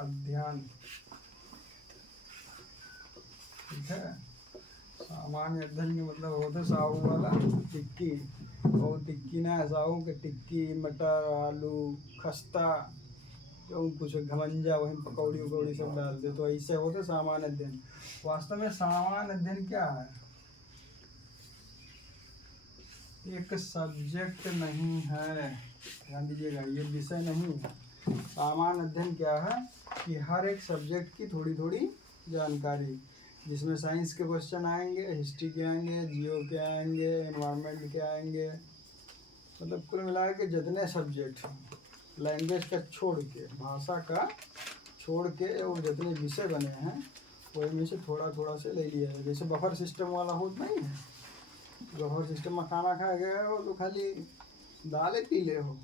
अध्ययन, ठीक है। सामान्य अध्ययन के मतलब होते साहू वाला टिक्की, और टिक्की ना साहू के टिक्की, मटर, आलू, खस्ता, जो कुछ घमंजा वही पकौड़ी उकौड़ी सब डाल दे, तो ऐसे होते सामान्य अध्ययन। वास्तव में सामान्य अध्ययन क्या है? एक सब्जेक्ट नहीं है, ध्यान दीजिएगा, ये विषय नहीं है। सामान्य अध्ययन क्या है कि हर एक सब्जेक्ट की थोड़ी थोड़ी जानकारी, जिसमें साइंस के क्वेश्चन आएंगे, हिस्ट्री के आएंगे, जियो के आएंगे, एनवायरनमेंट के आएंगे, मतलब कुल मिला के जितने सब्जेक्ट हैं, लैंग्वेज का छोड़ के, भाषा का छोड़ के, और जितने विषय बने हैं वही में से थोड़ा थोड़ा से ले लिया है। जैसे बफर सिस्टम वाला होता नहीं है, बफर सिस्टम में खाना खा गए हो तो खाली दालें पी ले हो,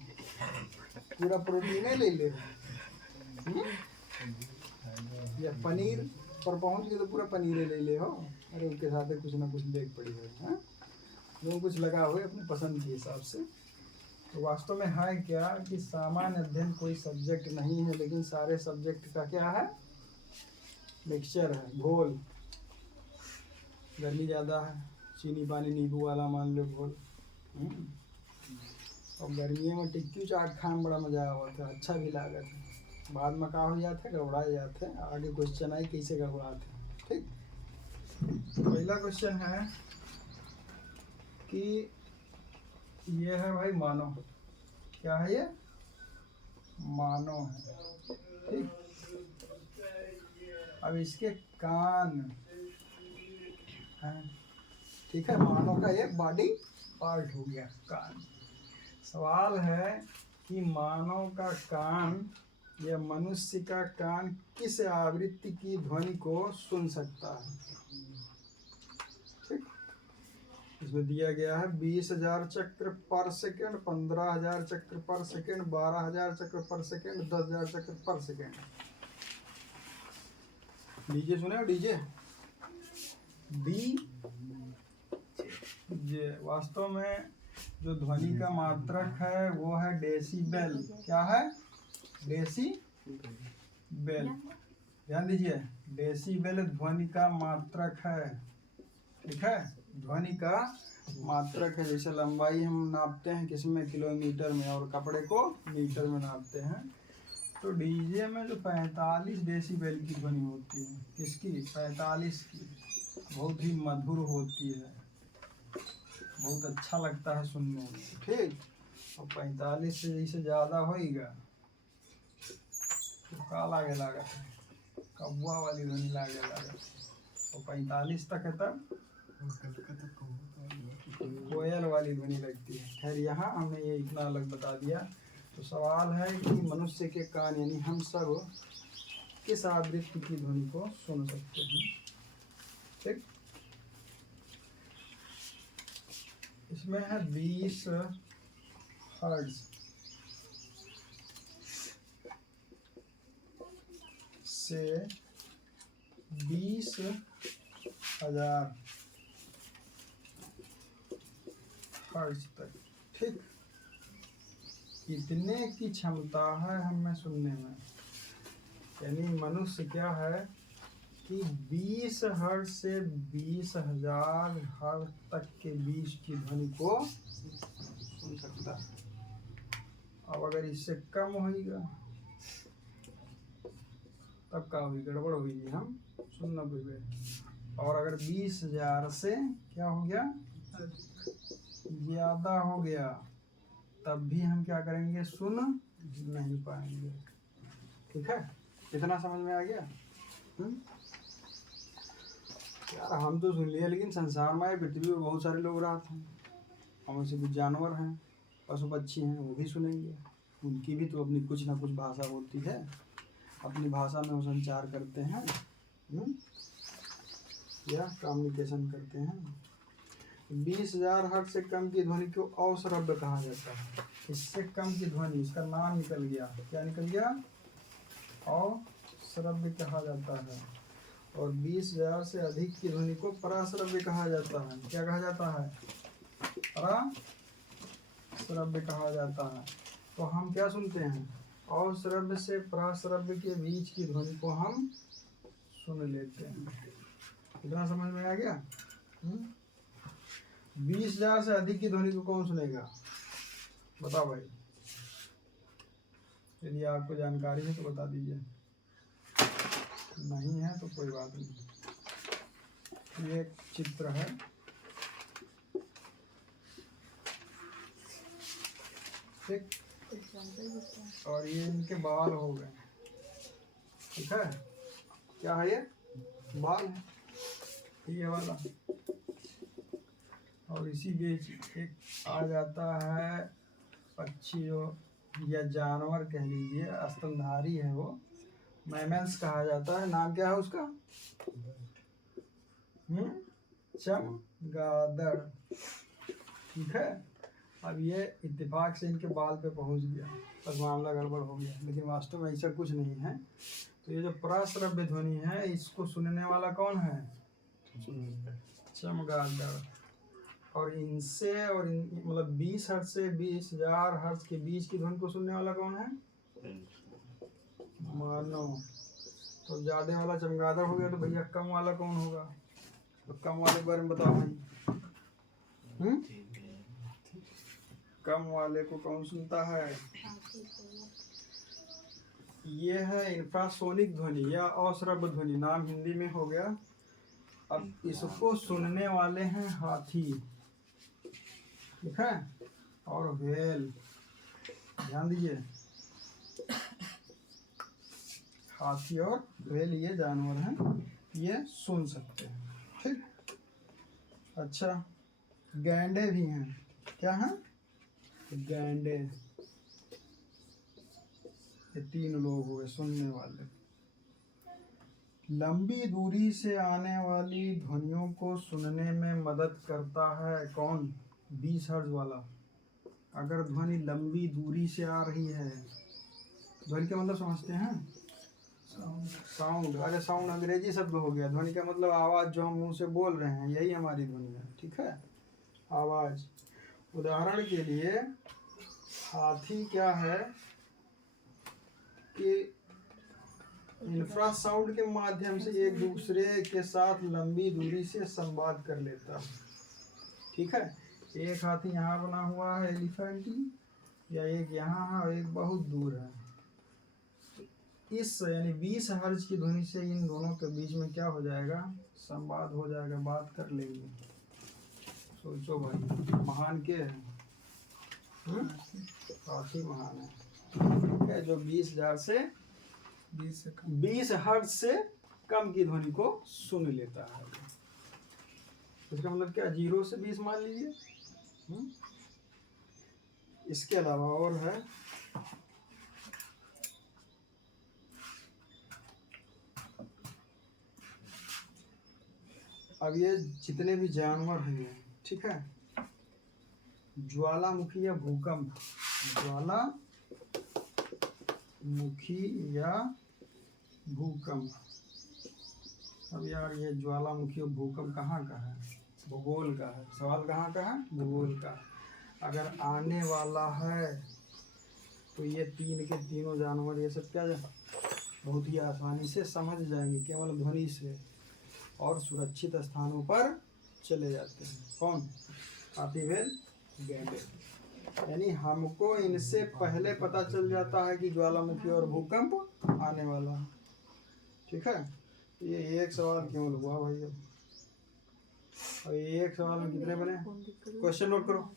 पूरा प्रोटीन ले ले हो, या पनीर पर पहुंच गए तो पूरा पनीर ले ले हो, अरे उनके साथ कुछ ना कुछ देख पड़ी है, जो कुछ लगा हुए अपनी पसंद के हिसाब से। तो वास्तव में है क्या कि सामान्य अध्ययन कोई सब्जेक्ट नहीं है, लेकिन सारे सब्जेक्ट का क्या है, मिक्सचर है, घोल। गर्मी ज़्यादा है, चीनी पानी नींबू वाला मान लो घोल। और गर्मियों में टिक्की चाट खाने में बड़ा मज़ा आता है, अच्छा भी लागत है। बाद में का हो जाते हैं, गड़बड़ा जाते हैं। आगे क्वेश्चन आई कैसे गड़बड़ाते हैं, ठीक। पहला क्वेश्चन है कि ये है भाई मानो, क्या है ये, मानो है, ठीक। अब इसके कान हैं, ठीक है, मानव का एक बॉडी पार्ट हो गया कान। सवाल है कि मानव का कान या मनुष्य का कान किस आवृत्ति की ध्वनि को सुन सकता है, ठीक। इसमें दिया गया है 20,000 चक्र पर सेकेंड, 15,000 चक्र पर सेकेंड, 12,000 चक्र पर सेकेंड, 10,000 चक्र पर सेकेंड। डीजे सुने हो, डीजे, ये वास्तव में जो ध्वनि का मात्रक है वो है डेसिबल। क्या है, डेसिबल, ध्यान दीजिए, डेसिबल ध्वनि का मात्रक है, ठीक है। ध्वनि का मात्रक है, जैसे लंबाई हम नापते हैं किसमें, किलोमीटर में, और कपड़े को मीटर में नापते हैं। तो डीजे में जो 45 डेसिबल की ध्वनि होती है, किसकी, 45 की, बहुत ही मधुर होती है, बहुत अच्छा लगता है सुनने में, ठीक। और 45 से जैसे ज़्यादा होएगा तो का लागे लागत है, कौवा वाली ध्वनि लागे लागत, और 45 तक है तब कोयल वाली ध्वनि लगती है। खैर यहाँ हमने ये इतना अलग बता दिया। तो सवाल है कि मनुष्य के कान यानी हम सब किस आवृत्ति की ध्वनि को सुन सकते हैं, ठीक। इसमें है 20 हर्ट्ज से 20,000 हर्ट्ज तक, ठीक। इतने की क्षमता है हमें सुनने में, यानी मनुष्य क्या है कि 20 हर्ट्ज से 20,000 हर्ट्ज तक के बीच की ध्वनि को सुन सकता है। अब अगर इससे कम होगा तब का हुई, गड़बड़ हुई, हम सुनना पड़ेगा। और अगर 20,000 से क्या हो गया, ज़्यादा हो गया, तब भी हम क्या करेंगे, सुन नहीं पाएंगे, ठीक है। इतना समझ में आ गया। यार हम तो सुन लिए, लेकिन संसार में, पृथ्वी पर बहुत सारे लोग रहते हैं, हम ऐसे कुछ जानवर हैं, पशु पक्षी हैं, वो भी सुनेंगे, उनकी भी तो अपनी कुछ ना कुछ भाषा होती है, अपनी भाषा में वो संचार करते हैं, या कम्युनिकेशन करते हैं। 20,000 हर्ट्ज से कम की ध्वनि को अश्रव्य कहा जाता है। इससे कम की ध्वनि, इसका नाम निकल गया, क्या निकल गया, अश्रव्य कहा जाता है। और 20,000 से अधिक की ध्वनि को पराश्रव्य कहा जाता है। क्या कहा जाता है, पराश्रव्य कहा जाता है। तो हम क्या सुनते हैं, अश्रव्य से प्राश्रव्य के बीच की ध्वनि को हम सुन लेते हैं। इतना समझ में आ गया? 20,000 से अधिक की ध्वनि को कौन सुनेगा? बताओ भाई, यदि आपको जानकारी है तो बता दीजिए, नहीं है तो कोई बात नहीं। ये एक चित्र है, ठीक, और ये इनके बाल हो गए, ठीक है? क्या है ये? बाल है, ये वाला। और इसी बीच एक आ जाता है पक्षी या जानवर कह लीजिए, स्तनधारी है वो, मैमल्स कहा जाता है। नाम क्या है उसका? चमगादड़, ठीक है? अब ये इत्तेफाक से इनके बाल पे पहुंच गया, बस मामला गड़बड़ हो गया, लेकिन वास्तव में ऐसा कुछ नहीं है। तो ये जो प्राश्रव्य ध्वनि है, इसको सुनने वाला कौन है? चमगादड़। और इनसे और मतलब 20 हर्ट्ज से 20,000 हर्ट्ज के बीच की ध्वनि को सुनने वाला कौन है? मानव। तो ज्यादा वाला चमगादड़ हो गया, तो भैया कम वाला कौन होगा? तो कम वाले के बारे में बताओ भाई। कम वाले को कौन सुनता है? ये है इंफ्रासोनिक ध्वनि या अश्रव्य ध्वनि, नाम हिंदी में हो गया। अब इसको सुनने वाले हैं हाथी, ठीक है, और व्हेल। ध्यान दीजिए, हाथी और व्हेल ये जानवर हैं, ये सुन सकते हैं, ठीक। अच्छा, गैंडे भी हैं। क्या हैं? गैंडे। ये 3 लोग हुए सुनने वाले। लंबी दूरी से आने वाली ध्वनियों को सुनने में मदद करता है कौन? 20 हर्ट्ज वाला। अगर ध्वनि लंबी दूरी से आ रही है, ध्वनि का मतलब समझते हैं? साउंड। अरे साउंड अंग्रेजी शब्द हो गया। ध्वनि का मतलब आवाज, जो हम मुंह से बोल रहे हैं, यही हमारी ध्वनि है, ठीक है, आवाज। उदाहरण के लिए हाथी क्या है कि इंफ्रासाउंड के माध्यम से एक दूसरे के साथ लंबी दूरी से संवाद कर लेता है, ठीक है। एक हाथी यहाँ बना हुआ है, एलिफेंट, या एक यहाँ है और एक बहुत दूर है। इस यानी 20 हर्ट्ज की ध्वनि से इन दोनों के बीच में क्या हो जाएगा? संवाद हो जाएगा, बात कर लेंगे। सोचो भाई, महान के है? हाथी महान है, ठीक है, जो 20,000 से 20 हर्ट्ज से कम की ध्वनि को सुन लेता है। इसका मतलब क्या? 0 से 20 मान लीजिए। इसके अलावा और है, अब ये जितने भी जानवर हैं, ठीक है, ज्वालामुखी या भूकंप, ज्वालामुखी या भूकंप। अब यार ये ज्वालामुखी और भूकंप कहाँ का है? भूगोल का है। सवाल कहाँ का है? भूगोल का। अगर आने वाला है तो ये 3 के तीनों जानवर ये सब क्या बहुत ही आसानी से समझ जाएंगे केवल ध्वनि से, और सुरक्षित स्थानों पर चले जाते हैं। कौन? हाथी, व्हेल, गैंडे। यानी हमको इनसे पहले पता चल जाता है कि ज्वालामुखी और भूकंप आने वाला है, ठीक है। ये एक सवाल क्यों हुआ भाई? अब और एक सवाल में कितने बने? क्वेश्चन नोट करो।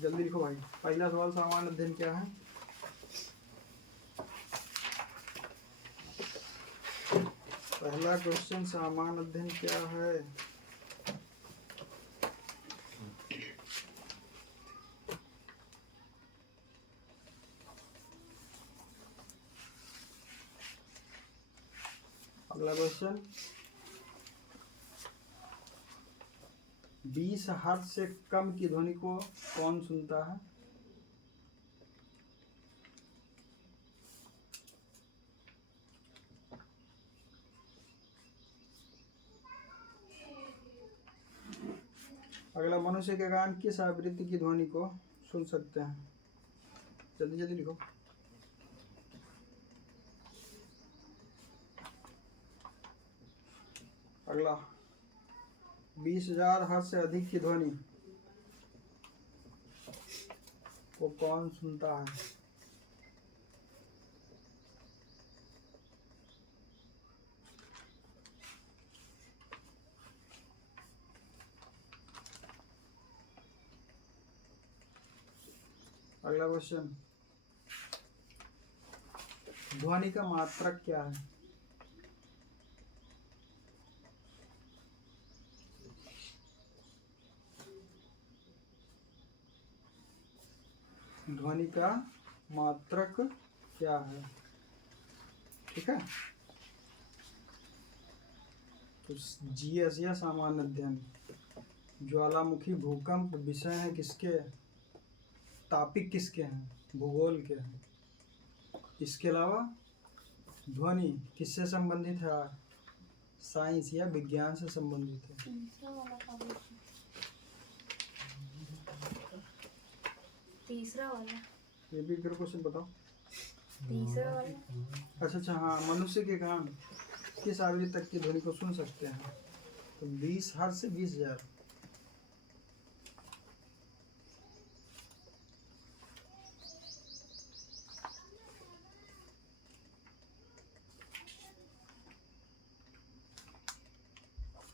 जल्दी लिखो भाई। पहला सवाल, सामान्य अध्ययन क्या है? पहला क्वेश्चन, सामान्य अध्ययन क्या है? अगला क्वेश्चन, 20 हर्ट्ज से कम की ध्वनि को कौन सुनता है? अगला, मनुष्य के कान किस आवृत्ति की ध्वनि को सुन सकते हैं? जल्दी जल्दी लिखो। अगला, 20,000 हर्ट्ज से अधिक की ध्वनि को कौन सुनता है? अगला क्वेश्चन, ध्वनि का मात्रक क्या है? ध्वनि का मात्रक क्या है? ठीक है, तो जीएस या सामान्य अध्ययन, ज्वालामुखी, भूकंप विषय है किसके? टॉपिक किसके हैं? भूगोल के हैं। इसके अलावा ध्वनि किससे संबंधित है? साइंस या विज्ञान से संबंधित है। तीसरा वाला, ये भी फिर क्वेश्चन बताओ। तीसरा वाला, अच्छा, हाँ, मनुष्य के कान किस आवृत्ति तक की ध्वनि को सुन सकते हैं? तो 20 हर्ट्ज से 20,000।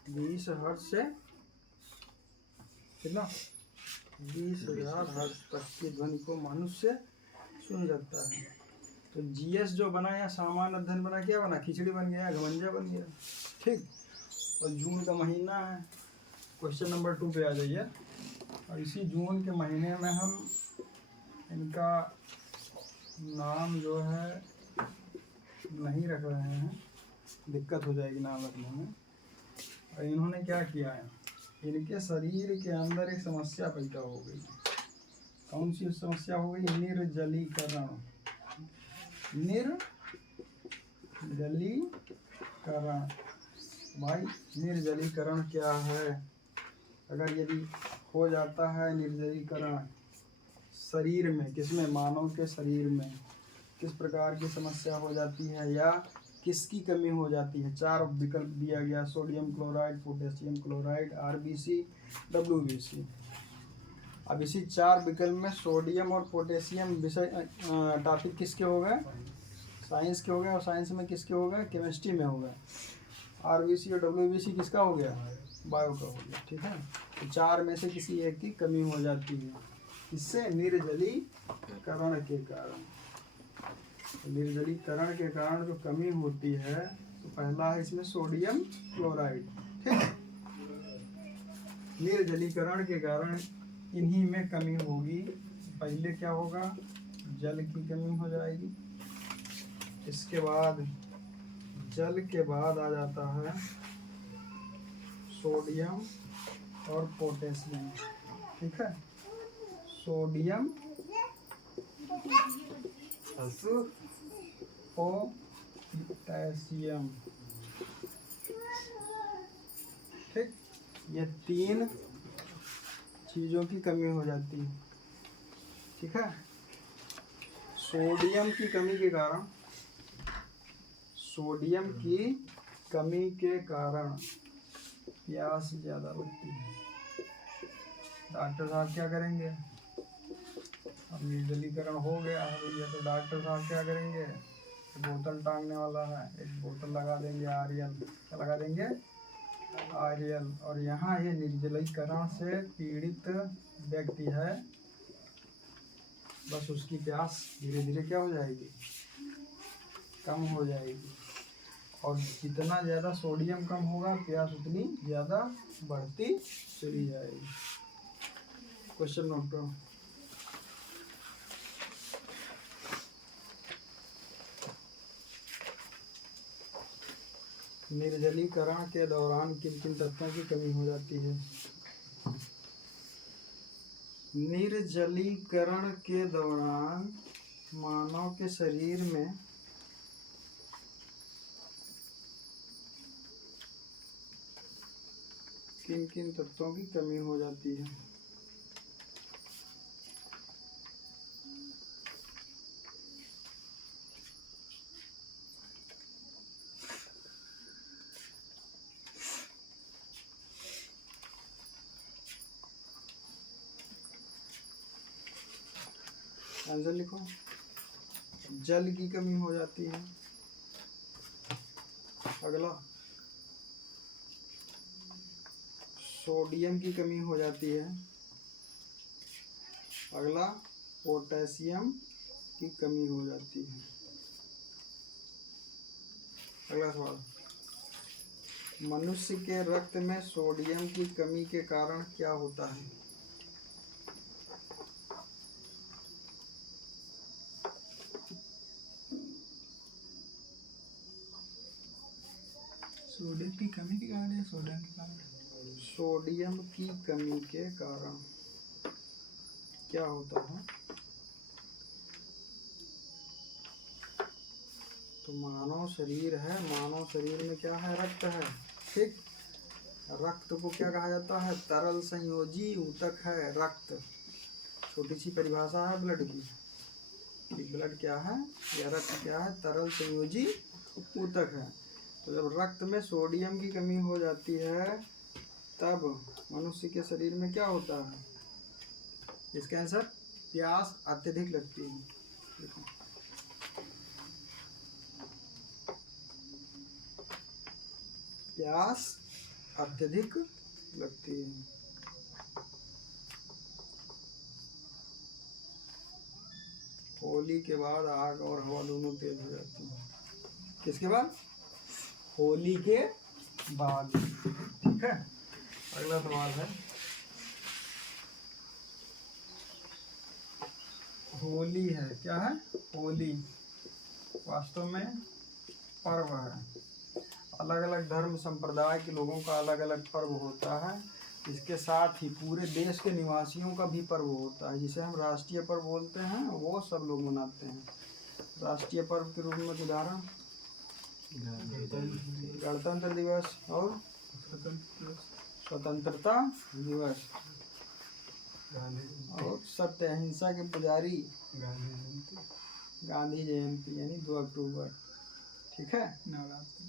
बीस हर्ट्ज से कितना? 20,000 हर्ट्ज तक की ध्वनि को मनुष्य सुन सकता है। तो जीएस जो बना या सामान्य अध्ययन बना, क्या बना? खिचड़ी बन गया, घमंजा बन गया। ठीक, और जून का महीना है। क्वेश्चन नंबर 2 पे आ जाइए। और इसी जून के महीने में हम इनका नाम जो है नहीं रख रहे हैं, दिक्कत हो जाएगी नाम रखने में। और इन्होंने क्या किया है, इनके शरीर के अंदर एक समस्या पैदा हो गई। कौन सी समस्या हो गई? निर्जलीकरण। निर्जलीकरण। भाई, निर्जलीकरण क्या है? अगर यदि हो जाता है निर्जलीकरण शरीर में, किसमें? मानव के शरीर में किस प्रकार की समस्या हो जाती है या किसकी कमी हो जाती है? 4 विकल्प दिया गया, sodium chloride, potassium chloride, RBC, WBC. अब इसी 4 विकल्प में सोडियम और पोटेशियम विषय टॉपिक किसके हो गए? साइंस के हो गए। और साइंस में किसके हो गए? केमिस्ट्री में हो गए। आरबीसी और डब्ल्यूबीसी किसका हो गया? बायो का हो गया। ठीक है, तो 4 में से किसी एक की कमी हो जाती है। इससे निर्जलीकरण के कारण। निर्जलीकरण के कारण जो कमी होती है, तो पहला है इसमें सोडियम क्लोराइड। ठीक, निर्जलीकरण के कारण इन्हीं में कमी होगी। पहले क्या होगा? जल की कमी हो जाएगी। इसके बाद जल के बाद आ जाता है सोडियम और पोटेशियम। ठीक है, सोडियम पोटेशियम। ठीक, ये 3 चीज़ों की कमी हो जाती है। ठीक है, सोडियम की कमी के कारण, सोडियम की कमी के कारण प्यास ज़्यादा लगती है। डॉक्टर साहब क्या करेंगे? अब निर्जलीकरण हो गया है भैया, तो डॉक्टर साहब क्या करेंगे? बोतल टांगने वाला है, एक बोतल लगा देंगे आरियल। क्या लगा देंगे? आरियल। और यहाँ ये निर्जलीकरण से पीड़ित व्यक्ति है, बस उसकी प्यास धीरे धीरे क्या हो जाएगी? कम हो जाएगी। और जितना ज़्यादा सोडियम कम होगा, प्यास उतनी ज़्यादा बढ़ती चली जाएगी। क्वेश्चन नोट करो। निर्जलीकरण के दौरान किन किन तत्वों की कमी हो जाती है? निर्जलीकरण के दौरान मानव के शरीर में किन किन तत्वों की कमी हो जाती है? आंसर लिखो। जल की कमी हो जाती है। अगला, सोडियम की कमी हो जाती है। अगला, पोटेशियम की कमी हो जाती है। अगला सवाल, मनुष्य के रक्त में सोडियम की कमी के कारण क्या होता है? सोडियम की कमी के कारण या सोडियम के कारण? सोडियम की कमी के कारण क्या होता है? तो मानव शरीर है, मानव शरीर में क्या है? रक्त है। ठीक, रक्त को क्या कहा जाता है? तरल संयोजी ऊतक है रक्त। छोटी सी परिभाषा है ब्लड की। ब्लड क्या है या रक्त क्या है? तरल संयोजी ऊतक है। तो जब रक्त में सोडियम की कमी हो जाती है तब मनुष्य के शरीर में क्या होता है? इसका आंसर, प्यास अत्यधिक लगती है। देखो, प्यास अत्यधिक लगती है। होली के बाद आग और हवा दोनों तेज हो जाती है। किसके बाद? होली के बाद। ठीक है, अगला सवाल है, होली है, क्या है? होली वास्तव में पर्व है। अलग अलग धर्म संप्रदाय के लोगों का अलग अलग पर्व होता है। इसके साथ ही पूरे देश के निवासियों का भी पर्व होता है, जिसे हम राष्ट्रीय पर्व बोलते हैं, वो सब लोग मनाते हैं। राष्ट्रीय पर्व के रूप में उदाहरण, गणतंत्र दिवस और स्वतंत्रता दिवस और सत्य अहिंसा के पुजारी गांधी जयंती यानी 2 अक्टूबर। ठीक है, नवरात्रि।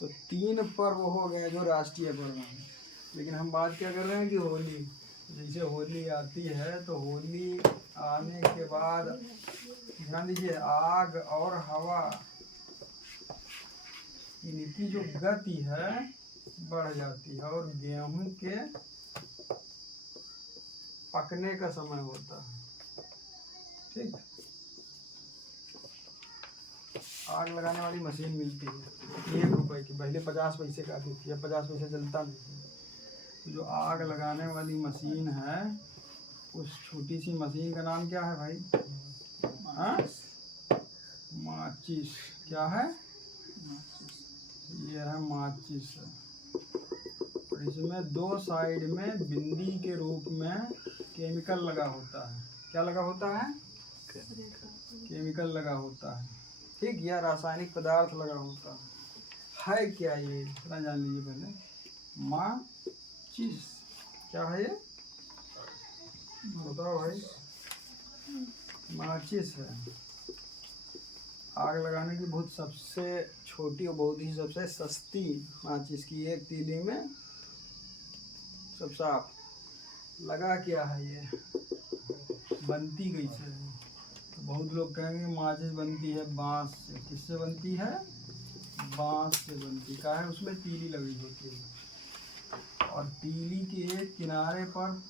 तो 3 पर्व हो गए जो राष्ट्रीय पर्व हैं। लेकिन हम बात क्या कर रहे हैं कि होली, जैसे होली आती है तो होली आने के बाद ध्यान दीजिए, आग और हवा इनकी जो गति है बढ़ जाती है और गेहूं के पकने का समय होता है। ठीक, आग लगाने वाली मशीन मिलती है 1 रुपए की, पहले 50 पैसे का आती थी, अब 50 पैसे चलता नहीं। तो जो आग लगाने वाली मशीन है, उस छोटी सी मशीन का नाम क्या है भाई? माचिस। क्या है? ये है माचिस। और इसमें 2 साइड में बिंदी के रूप में केमिकल लगा होता है। क्या लगा होता है? केमिकल लगा होता है। ठीक, या रासायनिक पदार्थ लगा होता है क्या ये? इतना जान लीजिए पहले। माचिस क्या है ये? बताओ भाई। माचिस है। आग लगाने की बहुत सबसे छोटी और बहुत ही सबसे सस्ती माचिस की, 1 तीली में सब साफ। लगा क्या है ये? बनती कैसे है? तो बहुत लोग कहेंगे माचिस बनती है बांस से। किससे बनती है? बांस से बनती। क्या है? उसमें तीली लगी होती है और तीली के एक किनारे पर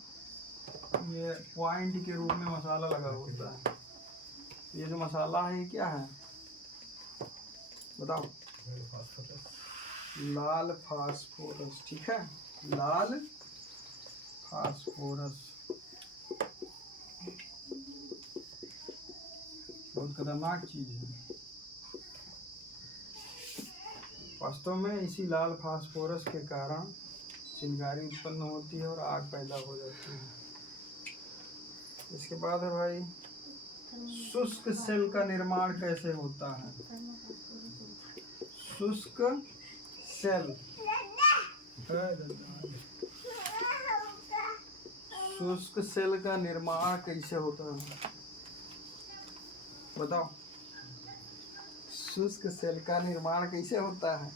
ये पॉइंट के रूप में मसाला लगा होता है। ये जो मसाला है ये क्या है? बताओ। लाल फास्फोरस। ठीक है, लाल फास्फोरस बहुत खतरनाक चीज है। वास्तव में इसी लाल फास्फोरस के कारण चिंगारी उत्पन्न होती है और आग पैदा हो जाती है। इसके बाद है भाई, शुष्क सेल का निर्माण कैसे होता है? शुष्क सेल शुष्क सेल का निर्माण कैसे होता है? बताओ, शुष्क सेल का निर्माण कैसे होता है?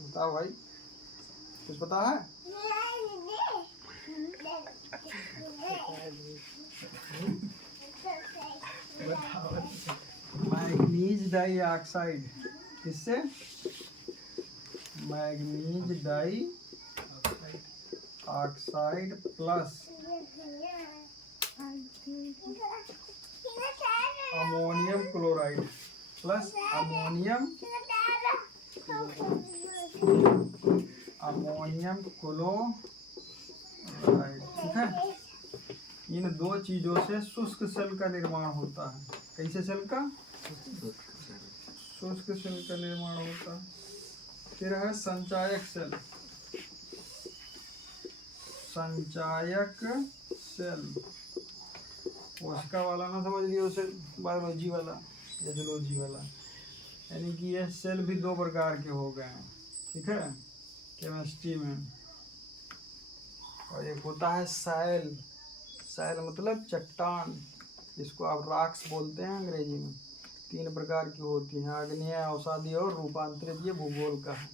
बताओ भाई, कुछ पता है? मैग्नीज डाइऑक्साइड, किससे? Manganese dioxide plus ammonium chloride plus ammonium chloride, ठीक है। इन दो चीजों से शुष्क सेल का निर्माण होता है। कैसे सेल का? शुष्क सेल का निर्माण होता है। फिर है संचायक सेल। संचायक सेल उसका वाला ना समझ लियो, सेल बायोलॉजी वाला या जूलॉजी वाला, यानी कि ये सेल भी दो प्रकार के हो गए हैं, ठीक है, केमिस्ट्री में। और एक होता है सैल। सैल मतलब चट्टान, जिसको आप रॉक्स बोलते हैं अंग्रेजी में। 3 प्रकार की होती हैं, आग्नेय, औषधीय और रूपांतरित। ये भूगोल का है।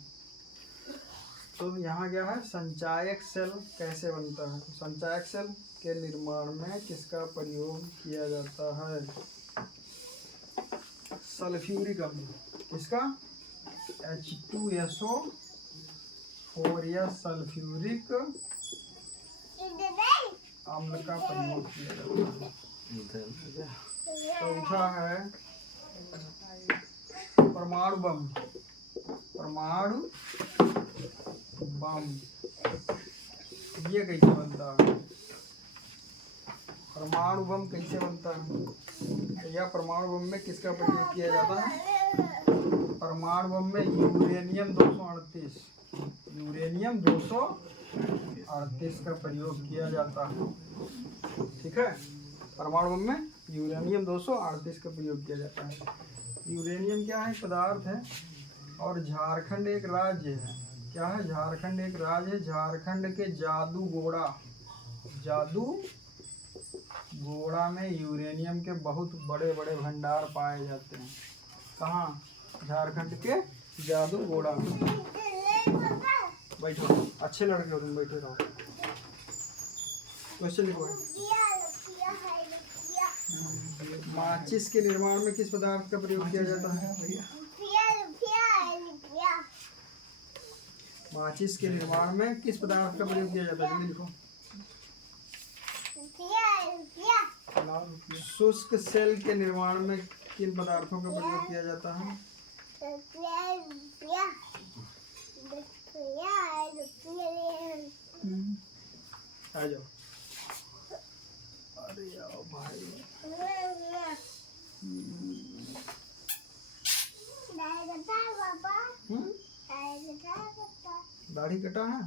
तो यहाँ क्या है, संचायक सेल कैसे बनता है? संचायक सेल के निर्माण में किसका प्रयोग किया जाता है? सल्फ्यूरिक अम्ल। किसका? H2SO4 या सल्फ्यूरिक अम्ल का प्रयोग किया जाता है। चौथा है परमाणु बम। परमाणु बम ये कैसे बनता है? परमाणु बम कैसे बनता है? या परमाणु बम में किसका प्रयोग किया जाता है? परमाणु बम में यूरेनियम 238 का प्रयोग किया जाता है, ठीक है। परमाणु बम में यूरेनियम 238 का प्रयोग किया जाता है। यूरेनियम क्या है? पदार्थ है। और झारखंड एक राज्य है। क्या है? झारखंड एक राज्य है। झारखंड के जादूगोड़ा में यूरेनियम के बहुत बड़े बड़े भंडार पाए जाते हैं। कहाँ? झारखंड के जादूगोड़ा में। बैठो, अच्छे लड़के हो तुम, बैठे रहो। क्वेश्चन लिखो। माचिस के निर्माण में किस पदार्थ का प्रयोग किया जाता है? माचिस के निर्माण में किस पदार्थ का प्रयोग किया जाता है? जल्दी लिखो। शुष्क सेल के निर्माण में किन पदार्थों का प्रयोग किया जाता है? आ जाओ। अरे यार भाई, दाढ़ी कटा है?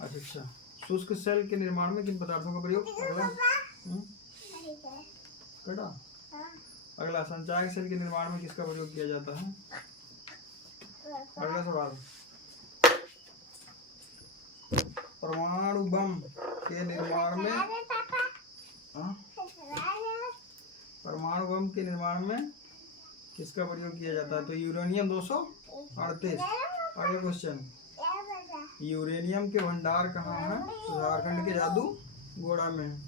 अच्छा। शुष्क सेल के निर्माण में किन पदार्थों का प्रयोग? अगला कटा। अगला, संचायक सेल के निर्माण में किसका प्रयोग किया जाता है? अगला सवाल, परमाणु बम के निर्माण में परमाणु बम के निर्माण में किसका प्रयोग किया जाता है? तो यूरेनियम 238। अगला क्वेश्चन, यूरेनियम के भंडार कहाँ हैं? झारखंड के जादूगोड़ा में।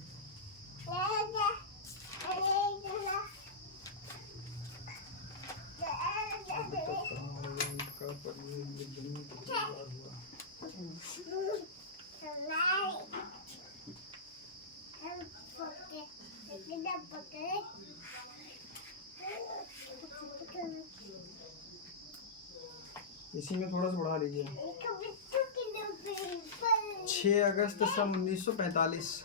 इसी में थोड़ा सा बढ़ा लीजिए। 6 अगस्त सन 1945,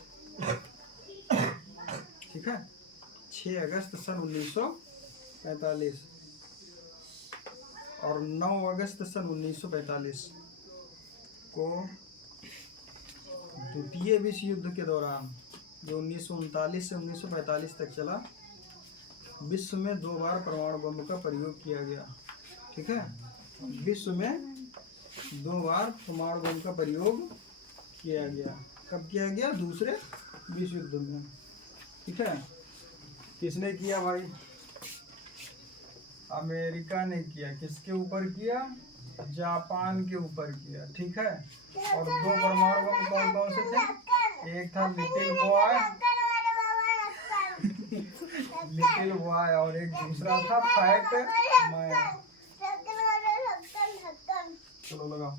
ठीक है। 6 अगस्त सन 1945 और 9 अगस्त सन 1945 को द्वितीय विश्व युद्ध के दौरान, जो 1939 से 1945 तक चला, विश्व में 2 बार परमाणु बम का प्रयोग किया गया, ठीक है। विश्व में 2 बार परमाणु बम का प्रयोग किया गया। कब किया गया? दूसरे विश्व युद्ध में। ठीक है, किसने किया भाई? अमेरिका ने किया। किसके ऊपर किया? जापान के ऊपर किया। ठीक है, और 2 परमाणु बम कौन कौन से थे? एक था लिटिल बॉय, लिटिल बॉय, और एक दूसरा था फैट मैन। चलो लगाओ।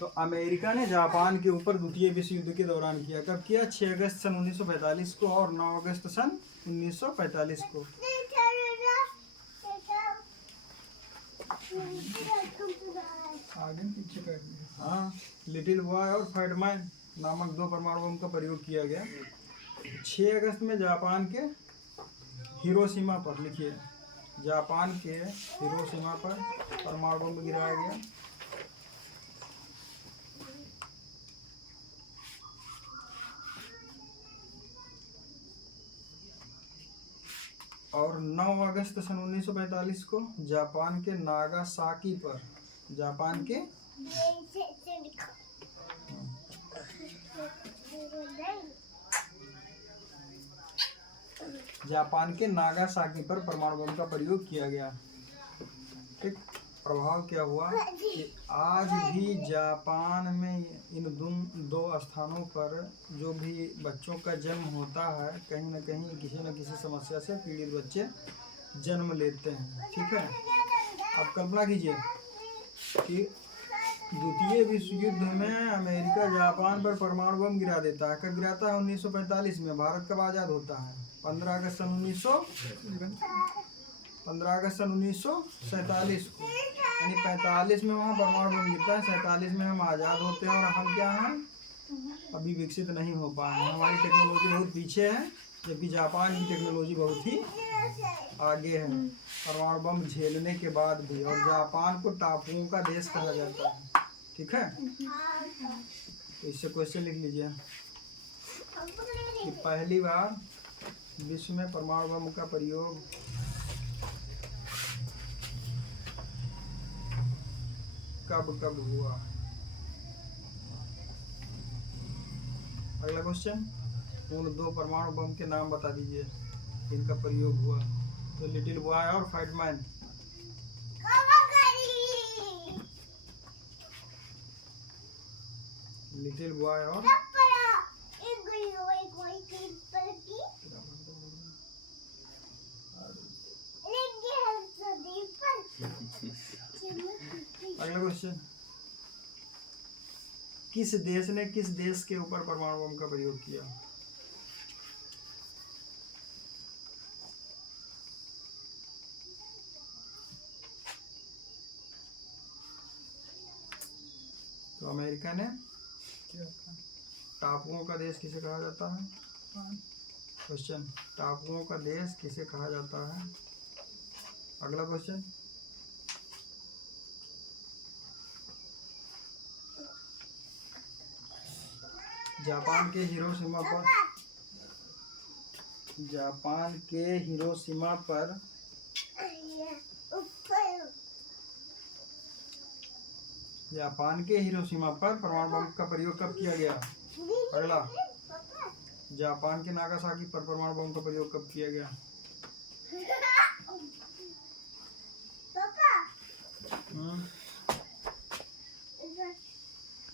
तो अमेरिका ने जापान के ऊपर द्वितीय विश्व युद्ध के दौरान किया। कब किया? 6 अगस्त सन 1945 को और 9 अगस्त सन 1945 को। आगे पीछे कर दिया। हाँ, लिटिल बॉय और फैटमैन नामक 2 परमाणु बम का प्रयोग किया गया। 6 अगस्त में जापान के हिरोशिमा पर, लिखिए, जापान के हिरोशिमा पर परमाणु बम गिराया गया। और 9 अगस्त सन 1945 को जापान के नागासाकी पर, जापान के नागासाकी पर परमाणु बम का प्रयोग किया गया। ठीक, प्रभाव क्या हुआ कि आज भी जापान में इन 2 स्थानों पर जो भी बच्चों का जन्म होता है, कहीं न कहीं किसी न किसी समस्या से पीड़ित बच्चे जन्म लेते हैं। ठीक है, अब कल्पना कीजिए कि द्वितीय विश्व युद्ध में अमेरिका जापान पर परमाणु बम गिरा देता है। कब गिराता है? 1945 में। भारत कब आज़ाद होता है? 15 अगस्त सन 1947 को। यानी 45 में वहाँ परमाणु बम गिरता है, 47 में हम आज़ाद होते हैं। और हम क्या हैं? अभी विकसित नहीं हो पाए हैं। हमारी टेक्नोलॉजी बहुत पीछे है, जबकि जापान की टेक्नोलॉजी बहुत ही आगे है परमाणु बम झेलने के बाद भी। और जापान को टापुओं का देश कहा जाता है। ठीक है, तो इससे क्वेश्चन लिख लीजिए कि पहली बार विश्व में परमाणु बम का प्रयोग कब हुआ? अगला क्वेश्चन, उन 2 परमाणु बम के नाम बता दीजिए इनका प्रयोग हुआ। तो लिटिल बॉय और फैटमैन। लिटिल बॉय और अगला क्वेश्चन, किस देश ने किस देश के ऊपर परमाणु बम का प्रयोग किया? तो अमेरिका ने। टापुओं का देश किसे कहा जाता है? क्वेश्चन, टापुओं का देश किसे कहा जाता है? अगला क्वेश्चन, जापान के हिरोशिमा पर परमाणु बम का प्रयोग कब किया गया? अगला, जापान के नागासाकी पर परमाणु बम का प्रयोग कब किया गया?